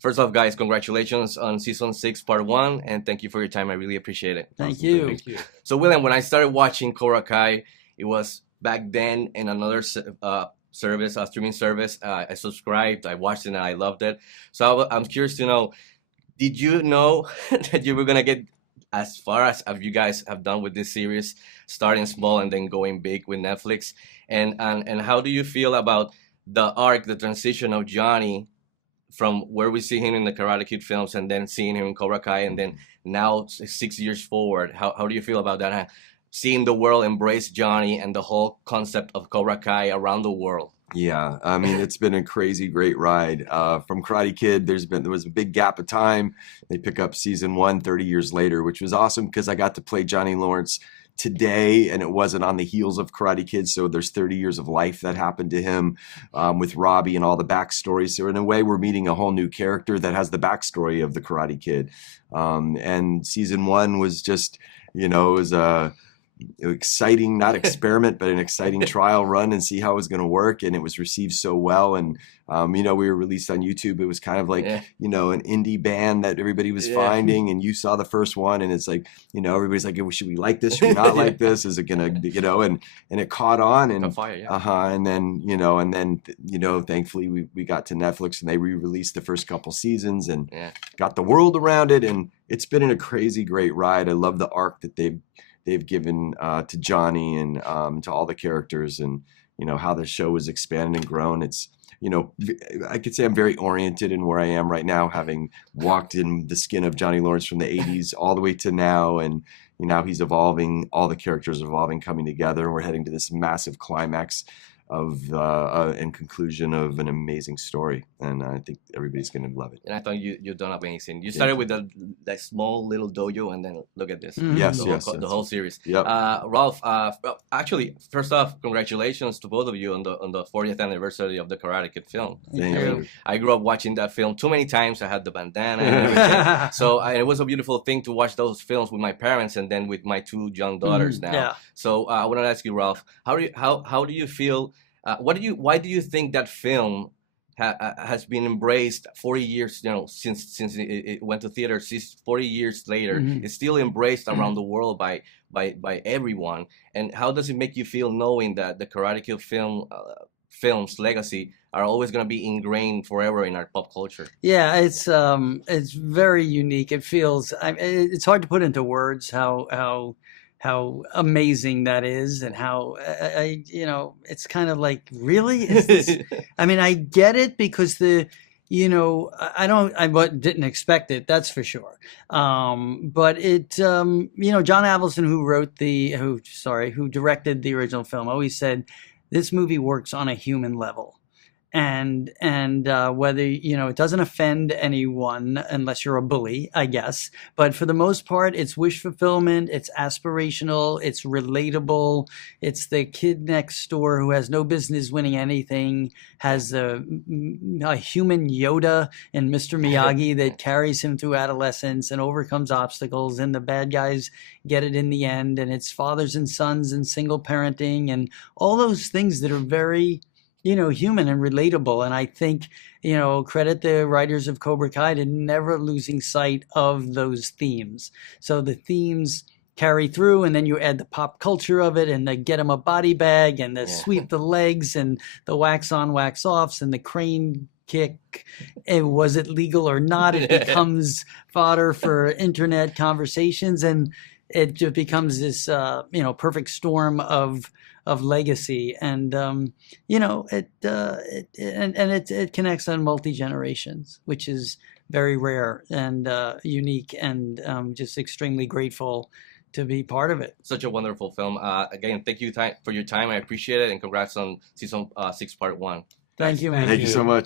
First off, guys, congratulations on season 6, part 1, and thank you for your time. I really appreciate it. Thank you. Thank you. So, William, when I started watching Cobra Kai, it was back then in another service, streaming service. I subscribed, I watched it, and I loved it. So I'm curious to know, did you know that you were gonna get as far as you guys have done with this series, starting small and then going big with Netflix? And how do you feel about the arc, the transition of Johnny from where we see him in the Karate Kid films and then seeing him in Cobra Kai, and then now 6 years forward? How do you feel about that? Seeing the world embrace Johnny and the whole concept of Cobra Kai around the world. Yeah, I mean, it's been a crazy great ride. From Karate Kid, there was a big gap of time. They pick up season 1 30 years later, which was awesome because I got to play Johnny Lawrence today, and it wasn't on the heels of Karate Kid. So there's 30 years of life that happened to him with Robbie and all the backstory. So in a way, we're meeting a whole new character that has the backstory of the Karate Kid. And season 1 was just, it was a exciting, not experiment, but an exciting trial run and see how it was going to work. And it was received so well. And, we were released on YouTube. It was kind of like, an indie band that everybody was finding. And you saw the first one and it's like, everybody's like, should we like this? Should we not like this? Is it going to, and it caught on and, fire, and then, thankfully we got to Netflix and they re-released the first couple seasons and got the world around it. And it's been a crazy, great ride. I love the arc that they've given to Johnny and to all the characters, and how the show has expanded and grown. It's I could say I'm very oriented in where I am right now, having walked in the skin of Johnny Lawrence from the 80s all the way to now, and now he's evolving, all the characters are evolving, coming together, and we're heading to this massive climax of and conclusion of an amazing story, and I think everybody's gonna love it. And I thought you've done amazing. You started with that small little dojo, and then look at this. Yes, the whole series. Yep. Ralph, actually, first off, congratulations to both of you on the 40th anniversary of the Karate Kid film. Thank you. I grew up watching that film too many times. I had the bandana and everything. So it was a beautiful thing to watch those films with my parents and then with my 2 young daughters now. Yeah. So I want to ask you, Ralph, how do you feel? Why do you think that film has been embraced 40 years, since it went to theater? 40 years later, it's still embraced around the world by everyone. And how does it make you feel knowing that the Karate Kid film's legacy are always going to be ingrained forever in our pop culture? Yeah, it's very unique. It feels, it's hard to put into words how amazing that is, and how it's kind of like, really, is this? I mean, I get it because I didn't expect it, that's for sure. But it, John Avildsen, who directed the original film, always said this movie works on a human level. And whether, it doesn't offend anyone unless you're a bully, I guess. But for the most part, it's wish fulfillment, it's aspirational, it's relatable. It's the kid next door who has no business winning anything, has a human Yoda and Mr. Miyagi that carries him through adolescence and overcomes obstacles, and the bad guys get it in the end. And it's fathers and sons and single parenting and all those things that are very human and relatable. And I think, credit the writers of Cobra Kai to never losing sight of those themes. So the themes carry through, and then you add the pop culture of it, and the get 'em a body bag, and the sweep the legs, and the wax on, wax offs, and the crane kick. And was it legal or not? It becomes fodder for internet conversations, and it just becomes this, perfect storm of legacy, and it connects on multi-generations, which is very rare and unique, and just extremely grateful to be part of it. Such a wonderful film. Again, thank you for your time. I appreciate it, and congrats on season 6, part 1. Thank you, man. Thank you so much.